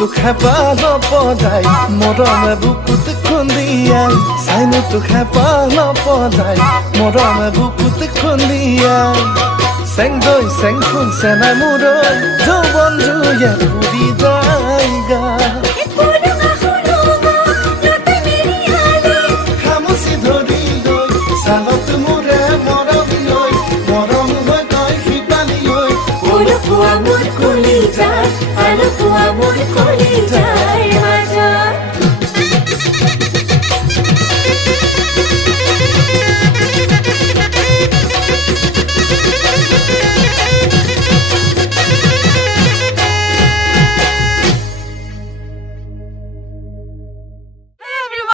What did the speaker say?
তো খেপা নপদাই মৰমে বুকুত খুন্দিয়াই চাইনো তো খেপা নপদাই মৰমে বুকুত খুন্দিয়াই চেং দৈ চেং ফুল চেনাই মূৰৈ যৌৱন জুয়ে পুৰি যায় গা খামুচি ধৰি লৈ চালত মোৰে মৰম লৈ মৰম হৈ তই শিপালি লৈ মোৰ কলি যায়